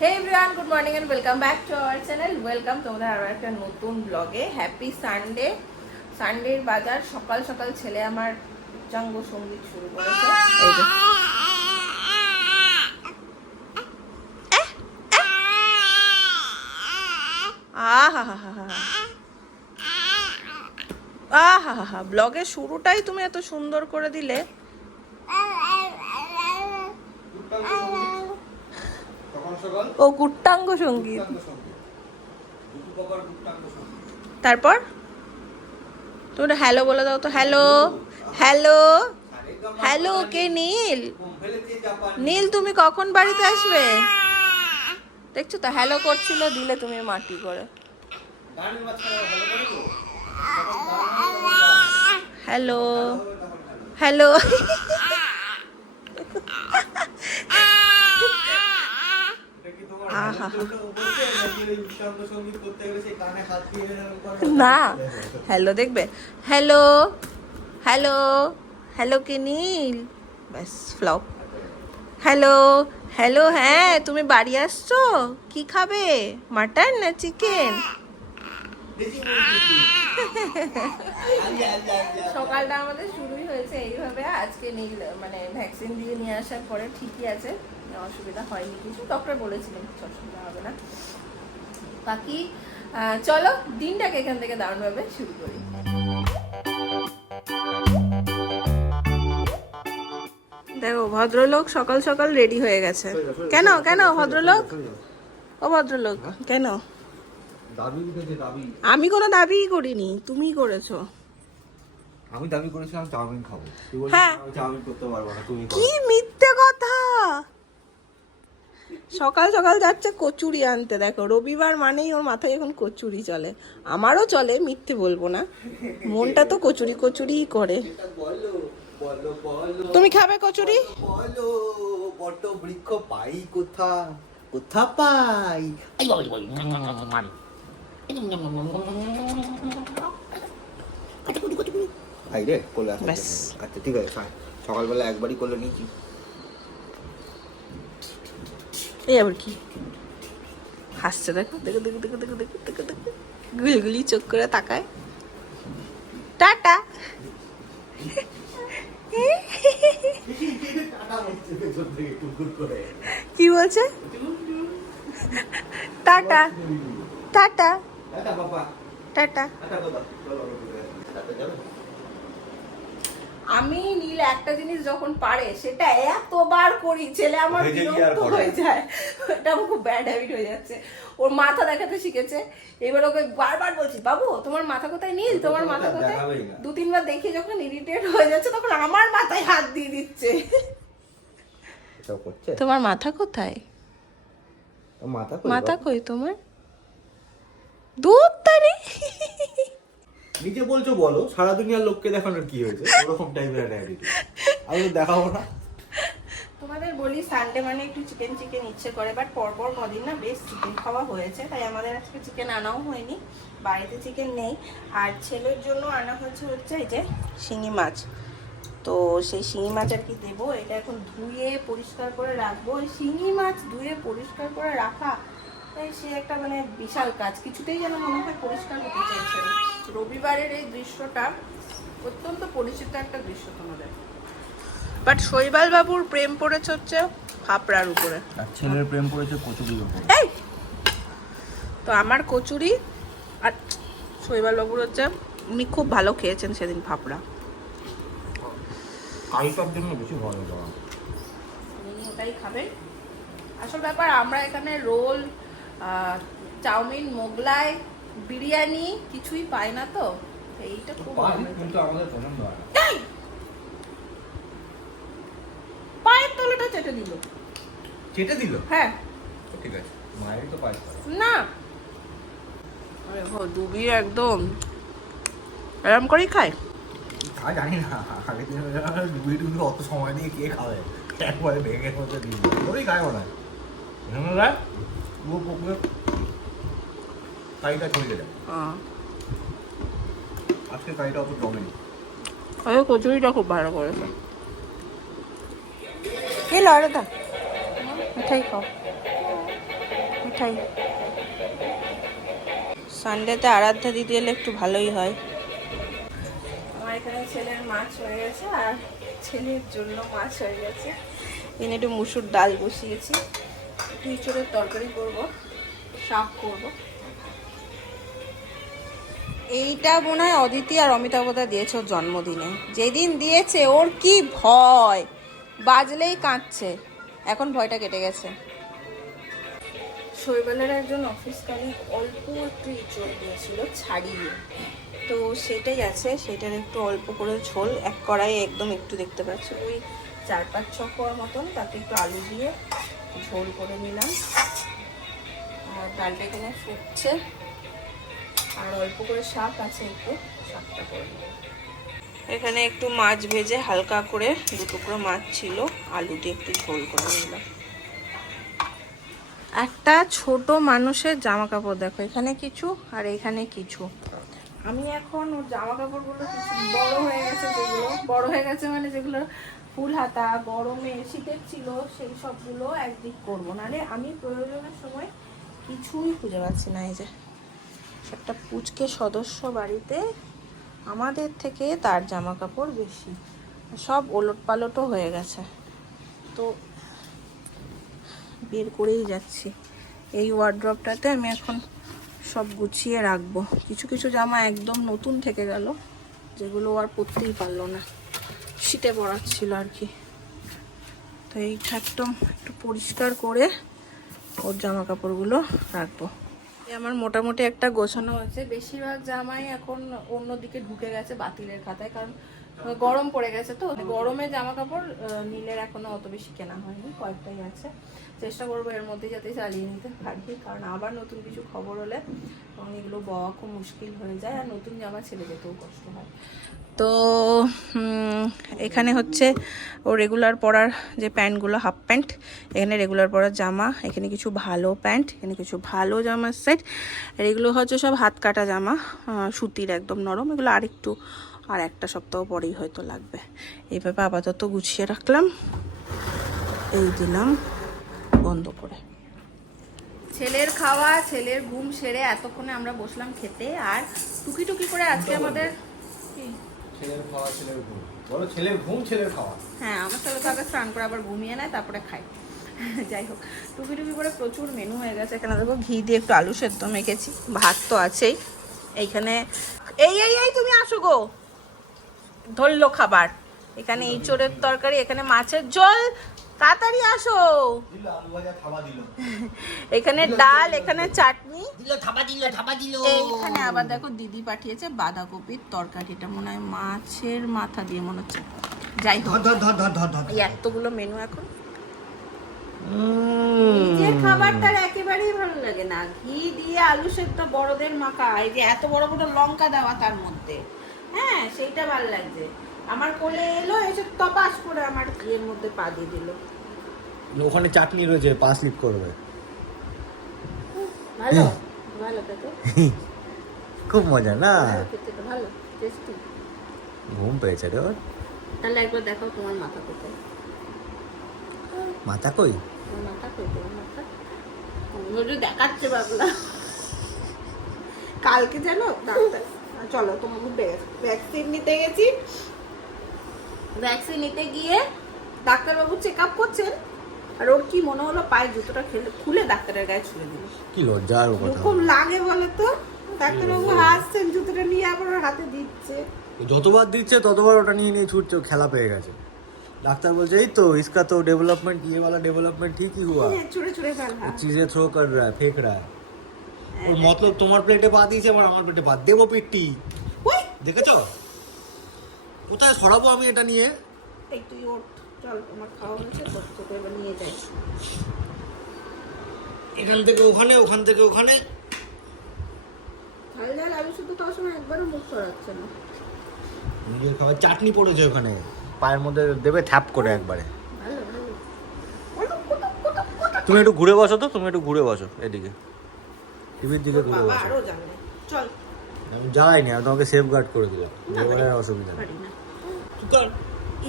Hey everyone, good morning and welcome back to our channel. Welcome তোমাদের আরো একটা নতুন ব্লগে। Happy Sunday. সানডের বাজার সকাল সকাল ছেলে আমার উচ্চাঙ্গ সঙ্গীত শুরু করেছে। এই যে আহা ব্লগের শুরুটাই তুমি এত সুন্দর করে দিলে। ও গুট্টাঙ্গ সঙ্গীত। তারপর তুমি হ্যালো বলে দাও তো। হ্যালো হ্যালো হ্যালো, কে? নীল। নীল, তুমি কখন বাড়িতে আসবে? দেখছো তো হ্যালো করছিল, দিলে তুমি মাটি করে। হ্যালো হ্যালো না, হ্যালো দেখবে। হ্যালো হ্যালো হ্যালো, কে? নীল। ব্যাস, ফ্লপ। হ্যালো হ্যালো, হ্যাঁ তুমি বাড়ি আসছো? কি খাবে, মাটন না চিকেন? সকালটা আমাদের শুরুই হয়েছে এইভাবে। আজকে নীল মানে ভ্যাকসিন দিয়ে নিয়ে আসার পরে ঠিকই আছে, অসুবিধা হয়নি কিছু। ডক্টর বলেছিলেন কিছু অসুবিধা হবে না। বাকি চলো দিনটাকে এখান থেকে দারুণভাবে শুরু করি। দেখো ভদ্রলোক সকাল সকাল রেডি হয়ে গেছে। কেন কেন ভদ্রলোক? ও ভদ্রলোক কেন? আমি কোনো দাবি করিনি, তুমিই করেছো। আমি দাবি করেছিলাম চাউমিন খাবো। হ্যাঁ, আমি চাউমিন করতে পারবো না, তুমি কি মিথ্যে কথা। সকাল সকাল যাচ্ছে কচুরি আনতে। দেখো রবিবার মানেই ওর মাথায় এখন কচুরি চলে। আমারও চলে, মিথ্যে বলবো না। মনটা তো কচুরি কচুরিই করে। তুমি খাবে কচুরি? বলো, বট বৃক্ষ পাই কোথা, কোথা পাই? ভাই রে কোলে আসা। আচ্ছা ঠিক আছে, সকালবেলা একবারই কোলে নিয়েছি। এই আবার কি হাসছে? দেখো দেখো দেখো দেখো দেখো দেখো দেখো দেখো, গুলগুলি চোখ করে তাকায়। টাটা। কি বলছে? Tata tata tata. আমি নীল একটা জিনিস যখন পারে সেটা এতবার করি, ছেলে আমার বিরক্ত হয়ে যায়। এটা আমার খুব ব্যাড হ্যাবিট হয়ে যাচ্ছে। ওর মাথা দেখাতে শিখেছে। এবার ওকে বারবার বলছি, বাবু তোমার মাথা কোথায়? নীল তোমার মাথা কোথায়? 2-3 বার দেখি যখন ইরিটেট হয়ে যাচ্ছে তখন আমার মাথায় হাত দিয়ে দিচ্ছে। তোমার মাথা কোথায়? মাথা কই তোমার? দুধ তারি। নিজে বলছো বলো, সারা দুনিয়ার লোককে দেখানোর কি হয়েছে? ওরকম টাইপের একটা অ্যাটিটিউড আমি তো দেখাবো না। তোমাদের বলি সানডে মানে একটু চিকেন চিকেন ইচ্ছে করে, বাট পরপর কদিন না বেশ চিকেন খাওয়া হয়েছে, তাই আমাদের আজকে চিকেন আনাও হয়নি। বাড়িতে চিকেন নেই। আর ছেলের জন্য আনা হচ্ছে এই যে শিঙি মাছ। তো সেই শিঙি মাছ আর কি দেবো। এটা এখন ধুয়ে পরিষ্কার করে রাখবো। এই শিঙি মাছ ধুয়ে পরিষ্কার করে রাখা সে একটা মানে বিশাল কাজ। কিছুতেই যেন মনে হয় পরিষ্কার হতে চাইছে না। রবিবারের এই দৃশ্যটা অত্যন্ত পরিচিত একটা দৃশ্য তোমাদের। বাট শৈবাল বাবুর প্রেম পড়েছে হচ্ছে ফাপড়ার উপরে, আর ছেলের প্রেম পড়েছে কচুরির উপরে। এই তো আমার কচুরি আর শৈবাল বাবুর হচ্ছে, উনি খুব ভালো খেয়েছেন সেদিন ফাপড়া। কালটার জন্য বেশি ভালো দেওয়া, উনি ওটাই খাবেন। আসল ব্যাপার আমরা এখানে রোল, চাউমিন, মোগলাই, বিরিয়ানি কিছুই পাই না, তো এইটা খুব কিন্তু আমাদের পছন্দ হয় না। পায়ের তলাটা চেটে দিল। চেটে দিল? হ্যাঁ ঠিক আছে, মায়েরই তো পায় না। আরে ডুবিয়ে একদম এরম করেই খায়। তা জানি না, আগে ডুবি ডুবি অত সময় নিয়ে কে খাবে? একবারে ভেঙে মধ্যে দিন ওই খায় মনে হয় ভেঙে যায় পুরো পুকুরে কাইটা ছড়িয়ে যায়। আজকে কাইটা অত জমেনি। আরে কচুরিটা খুব ভালো করেছে। এই লড়াটা মিঠাই খাও। পাঠাই। সানডেতে আরাধ্যা দিদি এলে একটু ভালোই হয়। আমার এখানে ছেলের মাছ হয়ে গেছে আর ছেলের জন্য মাছ হয়ে গেছে। এখানে একটু মুসুর ডাল বসিয়েছি, একটু ইঁচড়ের তরকারি করবো, শাক করবো। এইটা মনে হয় অদিতি আর অমিতাভদা দিয়েছে ওর জন্মদিনে। যেদিন দিয়েছে ওর কি ভয়, বাজলেই কাঁদছে। এখন ভয়টা কেটে গেছে। শৈবালের একজন অফিস কালিগ অল্প একটু ইঁচড় দিয়েছিল ছাড়িয়ে, তো সেটাই আছে। সেটার একটু অল্প করে ঝোল, এক কড়াইয়ে একদম একটু দেখতে পাচ্ছি ওই 4-5 কোয়া মতন, তাতে একটু আলু দিয়ে ঝোল করে নিলাম। আর ডালটা এখানে ফুটছে, আর অল্প করে শাক আছে, একটু শাকটা করে নেব। এখানে একটু মাছ ভেজে হালকা করে 2 টুকরো মাছ ছিল, আলু দিয়ে একটু ঝোল করে নিলাম। একটা ছোট মানুষের জামা কাপড় দেখো, এখানে কিছু আর এখানে কিছু। আমি এখন ওর জামা কাপড়গুলো কিছু বড় হয়ে গেছে, যেগুলো বড় হয়ে গেছে মানে যেগুলো ফুল হাতা গরমে শীতের ছিল সেই সবগুলো একদিক করবো, নাহলে আমি প্রয়োজনের সময় কিছুই খুঁজে পাচ্ছি না। এই যে একটা পুচকে সদস্য বাড়িতে, আমাদের থেকে তার জামা কাপড় বেশি, সব ওলট পালটও হয়ে গেছে, তো বের করেই যাচ্ছি। এই ওয়ার্ড্রপটাতে আমি এখন সব গুছিয়ে রাখবো। কিছু কিছু জামা একদম নতুন থেকে গেল, যেগুলো আর পরতেই পারলো না, শীতে পড়াচ্ছিল আর কি। তো এইটা একদম একটু পরিষ্কার করে ওর জামা কাপড়গুলো রাখবো। আমার মোটামুটি একটা গোছানো আছে। বেশিরভাগ জামাই এখন অন্যদিকে ঢুকে গেছে বাতিলের খাতায়, কারণ গরম পড়ে গেছে। তো গরমে জামা কাপড় নীলের এখনো অত বেশি কেনা হয়নি, কয়েকটাই আছে। চেষ্টা করবো এর মধ্যে যাতে চালিয়ে নিতে পারি, কারণ আবার নতুন কিছু খবর হলে তখন এগুলো বওয়া খুব মুশকিল হয়ে যায়, আর নতুন জামা ছেড়ে যেতেও কষ্ট হয়। তো এখানে হচ্ছে ও রেগুলার পরার যে প্যান্টগুলো, হাফ প্যান্ট, এখানে রেগুলার পরার জামা, এখানে কিছু ভালো প্যান্ট, এখানে কিছু ভালো জামার সেট। আর এগুলো হচ্ছে সব হাত কাটা জামা, সুতির একদম নরম। এগুলো আরেকটু, আর একটা সপ্তাহ পরেই হয়তো লাগবে। এইভাবে আপাতত গুছিয়ে রাখলাম, এই দিলাম বন্ধ করে। ছেলের খাওয়া, ছেলের ঘুম সেরে এতক্ষণে আমরা বসলাম খেতে। আর টুকি টুকি করে আজকে আমাদের ছেলের খাওয়া, ছেলের ঘুম, বলো ছেলের ঘুম ছেলের খাওয়া। হ্যাঁ, আমার ছেলে তো আগে স্নান করে আবার ঘুমিয়ে নেয়, তারপরে খায়। যাই হোক, টুকি টুকি করে প্রচুর মেনু হয়ে গেছে। এখানে দেখো ঘি দিয়ে একটু আলু সেদ্ধ মেখেছি, ভাত তো আছেই। এইখানে এই এই এই তুমি আসো গো, ধরলো খাবার। এখানে ইঁচড়ের তরকারি, এখানে মাছের ঝোল, তাড়াতাড়ি আসো। এখানে ডাল, এখানে চাটনি, এখানে আবার দেখো দিদি পাঠিয়েছে বাঁধাকপির তরকারি। এটা মনে হয় মাছের মাথা দিয়ে মনে হচ্ছে। যাই হোক, এই এতগুলো মেনু এখন। নিজের খাবার তার একেবারেই ভালো লাগে না। ঘি দিয়ে আলু সেদ্ধ বড়দের মাখা, এই যে এত বড় বড় লঙ্কা দেওয়া তার মধ্যে, হ্যাঁ সেইটা ভালো লাগছে। আমার কোলে এলো, এসে তপাস করে আমার এর মধ্যে পা দিয়ে দিল। ওখানে চাটনি রয়েছে, পা স্লিপ করবে। ভালো ভালো দেখো, খুব মজা না? ভালো টেস্টি। ঘুম পেয়েছে রে ওর। তাহলে একবার দেখাও তোমার মাথা কোথায়। মাথা কই? তোমার মাথা কই? তোমার মাথা দেখাচ্ছে বাবলা। কালকে জানো ডাক্তার, চলো তোমার ভ্যাকসিন নিতে গেছি। ভ্যাকসিন নিতে গিয়ে ডাক্তারবাবু চেক আপ করছেন, আর ওর কি মনে হলো পায়ে জুতোটা খুলে ডাক্তারের গায়ে ছুঁড়ে দিল। কি লজ্জার কথা! খুব লাগে বলে তো। ডাক্তারবাবু হাসছেন, জুতোটা নিয়ে আবার ওর হাতে দিচ্ছে। যতবার দিচ্ছে ততবার ওটা নিয়ে নিয়ে ছুটছে, খেলা পেয়ে গেছে। ডাক্তার বলছে এই তো इसका तो डेवलपमेंट, ये वाला डेवलपमेंट ठीक ही हुआ, ছুঁড়ে ছুঁড়ে ফেল। चीजें थ्रो कर रहा है, फेंक रहा है। ওর মতলব তোমার প্লেটে পা দিয়েছে, আবার আমার প্লেটে পা দেবো পিট্টি। দেখেছো কোথায় সরাবো আমি এটা নিয়ে? এই তুই ওঠ, চল আমার খাওয়া হয়েছে, তোকে এবার নিয়ে যাই। এখান থেকে ওখানে, ওখান থেকে ওখানে। ঝাল ঝাল আলু শুধু খাওয়ার সময় একবারও মুখ সরাচ্ছে না। নিজের খাবার চাটনি পড়েছে ওখানে, পায়ের মধ্যে দেবে থ্যাপ করে একবারে। ভালো ভালো। তুমি একটু ঘুরে বসো তো, তুমি একটু ঘুরে বসো এদিকে, টিভির দিকে ঘুরে বাবা বসো। আরো জানলে চল। আমি জ্বালাইনি, আমি তোমাকে সেফ গার্ড করে দিলাম, এবারে আর অসুবিধা নেই। পারি না।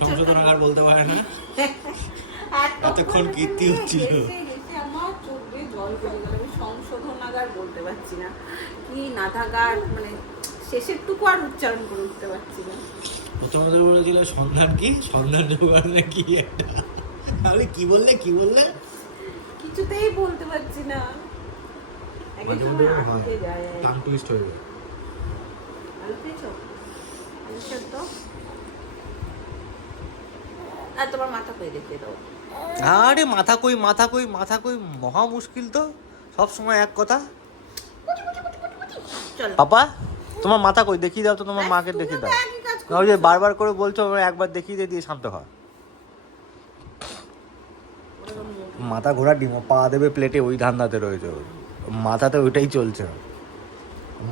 সংশোধন আর বলতে পারে না, এতক্ষণ কীর্তি হচ্ছিল। আমার চোখ দিয়ে জল অল্প যেগুলো আমি সংশোধনাগার বলতে পারছি না, কি নাথাগার, মানে শেষেরটুকু আর উচ্চারণ করে উঠতে পারছি না। প্রথমে তো বলেছিল সন্ধান কি, সন্ধান জোগাড় না কি একটা, আমি কি বললে কিছুতেই বলতে পারছি না, একই সময় আটকে যায়। টাং টুইস্ট হয়ে যায়। আলু পেয়েছো? আলু সেদ্ধ? আর তোমার মাথা কই দেখিয়ে দাও। আরে মাথা কই মহা মুশকিল তো, সব সময় এক কথা। চল পাপা তোমার মাথা কই, দেখিয়ে দাও তো, তোমার মাকে দেখিয়ে দাও। ওই যে বারবার করে বলছো, একবার দেখিয়ে দিয়ে শান্ত হয়। মাথা ঘোরা ডিম পা দেবে প্লেটে, ওই ধান্দাতে রয়েছে ওর। মাথাতে ওইটাই চলছে।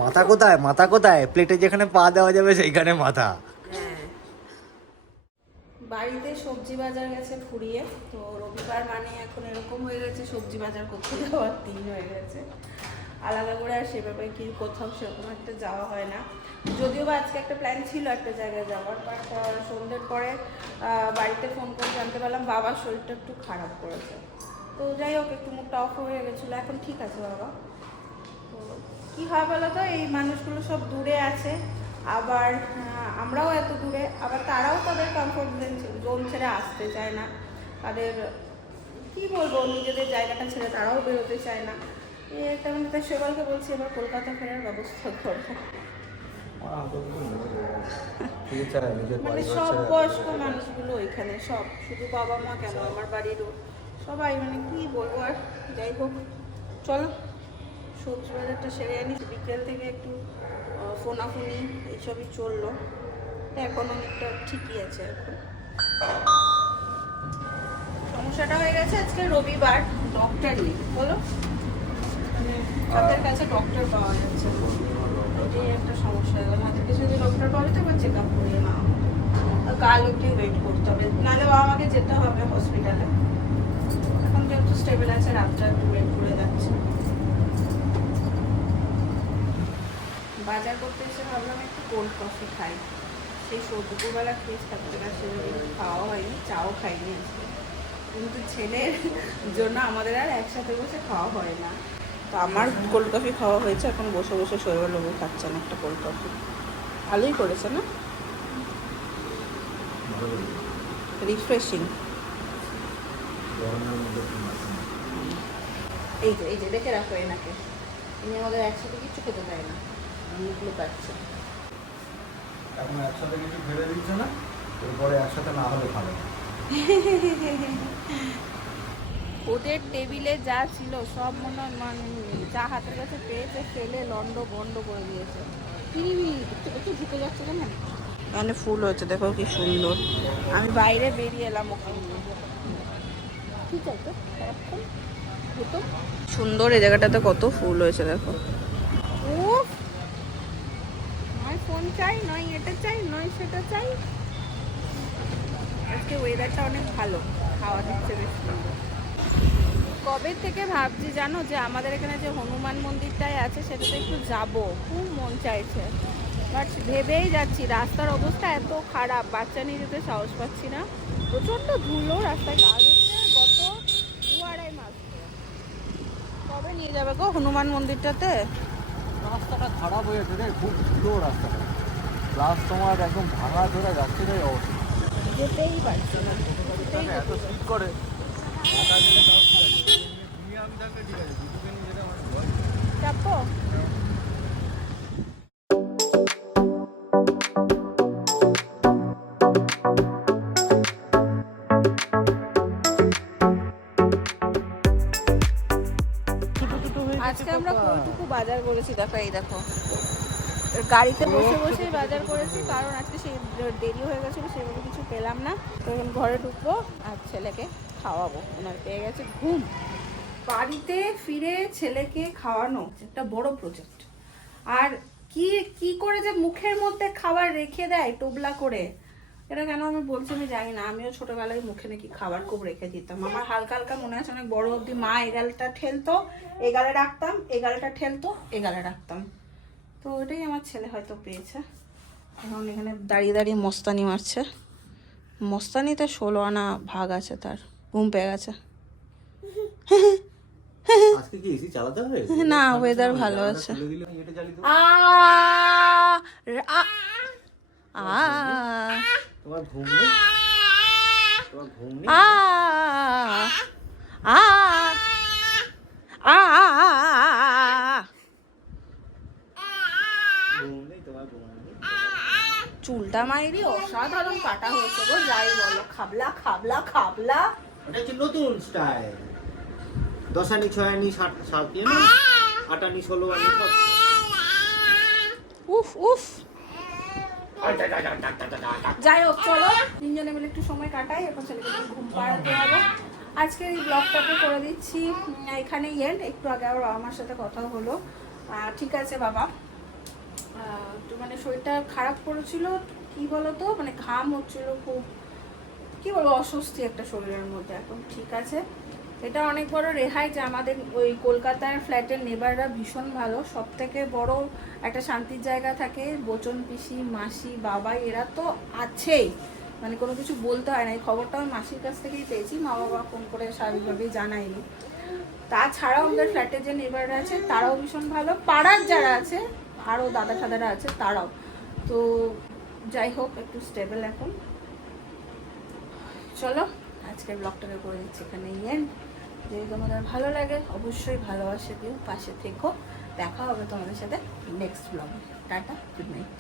মাথা কোথায় প্লেটে, যেখানে পা দেওয়া যাবে সেইখানে মাথা। বাড়িতে সবজি বাজার গেছে ফুরিয়ে, তো রবিবার মানে এখন এরকম হয়ে গেছে সবজি বাজার করতে যাওয়ার দিন হয়ে গেছে। আলাদা করে আর সেভাবে কি কোথাও সেরকম একটা যাওয়া হয় না। যদিও বা আজকে একটা প্ল্যান ছিল একটা জায়গায় যাওয়ার, বাট সন্ধ্যের পরে বাড়িতে ফোন করে জানতে পারলাম বাবার শরীরটা একটু খারাপ করেছে। তো যাই হোক, একটু মুখটা অফ হয়ে গেছিলো, এখন ঠিক আছে বাবা। তো কী হয় বলো তো, এই মানুষগুলো সব দূরে আছে, আবার আমরাও এত দূরে, আবার তারাও তাদের কমফোর্ট জোন ছেড়ে আসতে চায় না। তাদের কী বলবো, নিজেদের জায়গাটা ছেড়ে তারাও বেরোতে চায় না। একটা মানে তাই সেবালকে বলছি এবার কলকাতা ফেরার ব্যবস্থা করবো। মানে সব বয়স্ক মানুষগুলো ওইখানে, সব, শুধু বাবা মা কেন, আমার বাড়িরও সবাই, মানে কি বলবো আর। যাই হোক, চলো সবজি বাজারটা সেরে আনি। বিকেল থেকে একটু ফোনাফুনি এইসবই চললো, এখন অনেকটা ঠিকই আছে। এখন সমস্যাটা হয়ে গেছে আজকে রবিবার, ডক্টর নেই, বলো, মানে হাতের কাছে ডক্টর পাওয়া যাচ্ছে, এটাই একটা সমস্যা হয়ে গেল। হাতের কাছে যদি ডক্টর পাওয়া যেত একবার চেক আপ করিয়ে না, কাল অব্দি ওয়েট করতে হবে, নাহলে বাবা আমাকে যেতে হবে হসপিটালে। এখন যেহেতু স্টেবল আছে, রাতটা একটু ওয়েট করে যাচ্ছে। বাজার করতে এসে ভাবলাম একটু কোল্ড কফি খাই, সেই দুপুরবেলা খেয়েছি, তারপরে আর সেভাবে খাওয়া হয়নি, চাও খাইনি আজকে। কিন্তু ছেলের জন্য আমাদের আর একসাথে বসে খাওয়া হয় না, তো আমার কোল্ড কফি খাওয়া হয়েছে। এখন বসে বসে শৈবালবাবু খাচ্ছেন একটা কোল্ড কফি, ভালোই করেছে না, রিফ্রেশিং। এই যে দেখে রাখো এনাকে, ইনি আমাদের একসাথে কিছু খেতে চায় না, মুখ লুকাচ্ছে। এখন একসাথে কিছু ফেলে দিচ্ছে না, এরপরে একসাথে না হলে খাবে না। ওদের টেবিলে যা ছিল সব মনে মানে যা হাতের কাছে পেয়েছে ফেলে লন্ড বন্ড করে দিয়েছে। একটু ঢুকে যাচ্ছে কেন, মানে ফুল হয়েছে দেখো কি সুন্দর। আমি বাইরে বেরিয়ে এলাম ওকে নিয়ে, ঠিক আছে, সুন্দর এই জায়গাটাতে কত ফুল হয়েছে দেখো। ও নয় ফোন চাই, নয় এটা চাই, নয় সেটা চাই। আজকে ওয়েদারটা অনেক ভালো, খাওয়া দিচ্ছে বেশ সুন্দর। কবে থেকে ভাবছি জানো, যে আমাদের এখানে যে হনুমান মন্দিরটাই আছে সেটাতে একটু যাব, খুব মন চাইছে, বাট ভেবেই যাচ্ছি রাস্তার অবস্থা এত খারাপ, বাচ্চা নিয়ে যেতে সাহস পাচ্ছি না, প্রচণ্ড ধুলো, রাস্তায় কাজ হচ্ছে গত 2-2.5 মাস। কবে নিয়ে যাবে গো হনুমান মন্দিরটাতে? রাস্তাটা খারাপ হয়ে গেছে রে, খুব ধুলো রাস্তাটা, প্লাস তোমার একদম ভাঙা ধরে যাচ্ছে রে অবস্থা। যেতেই পারছি না, এত স্পিড করে। চাপো। আজকে আমরা কোনটুকু বাজার করেছি দেখো, এই দেখো গাড়িতে বসে বসেই বাজার করেছি, কারণ আজকে সেই দেরি হয়ে গেছিলো, সেভাবে কিছু পেলাম না। তো এখন ঘরে ঢুকবো আর ছেলেকে খাওয়াবো, ওনার পেয়ে গেছে ঘুম। বাড়িতে ফিরে ছেলেকে খাওয়ানো একটা বড় প্রজেক্ট, আর কি কি করে যে মুখের মধ্যে খাবার রেখে দেয় টোবলা করে, এটা কেন আমি বলছি আমি জানি না। আমিও ছোটবেলায় মুখে নাকি খাবার খুব রেখে দিতাম, আমার হালকা হালকা মনে আছে অনেক বড় অবধি মা এগালটা ঠেলতো, এগালে রাখতাম, এগালটা ঠেলতো, এগালে রাখতাম। তো ওইটাই আমার ছেলে হয়তো পেয়েছে। এখন এখানে দাঁড়িয়ে দাঁড়িয়ে মস্তানি মারছে, মস্তানিতে 16 আনা ভাগ আছে তার। ঘুম পেয়ে গেছে, আজকে কি এসি চালাতে হবে? না, weather ভালো আছে। খুলে দিলে এটা জ্বালি তো। তোমার ঘুম নেই? তোমার ঘুম নেই? ঘুম নেই তোমার, ঘুম নেই? চুলটা মাইরি অসাধারণ কাটা হয়েছে গো, যাই বলো, খাবলা খাবলা খাবলা। এটা হচ্ছে নতুন স্টাইল। 10 আনি 6 আনি 7 দিয়ে না, 8 আনি 16 আনি সব। উফ উফ। যাই হোক, চলো তিনজনে মিলে একটু সময় কাটাই, এখন ছেলেকে ঘুম পাড়াতে যাবো। আজকের এই ব্লগটাকে করে দিচ্ছি এখানেই এন্ড। একটু আগে আবার বাবা মার সাথে কথা হলো, ঠিক আছে বাবা, একটু মানে শরীরটা খারাপ করেছিল, কি বলতো মানে ঘাম হচ্ছিল খুব, কি বলবো, অস্বস্তি একটা শরীরের মধ্যে। এখন ঠিক আছে, এটা অনেক বড় রেহাই যে আমাদের ওই কলকাতার ফ্ল্যাটের নেবাররা ভীষণ ভালো। সব থেকে বড় একটা শান্তির জায়গা থাকে, বচন পিসি মাসি বাবাই এরা তো আছেই, মানে কোনো কিছু বলতে হয় না। এই খবরটা আমি মাসির কাছ থেকেই পেয়েছি, মা বাবা ফোন করে স্বাভাবিকভাবেই জানায়নি। তাছাড়াও আমাদের ফ্ল্যাটের যে নেবাররা আছে তারাও ভীষণ ভালো, পাড়ার যারা আছে আরও দাদা ঠাদারা আছে তারাও। তো যাই হোক, একটু স্টেবল এখন। চলো আজকের ব্লগটাকে করে দিচ্ছি এখানে এন্ড। যদি তোমাদের ভালো লাগে অবশ্যই ভালোবাসা দিও, পাশে থেকো। দেখা হবে তোমাদের সাথে নেক্সট ব্লগে। Tata, good night.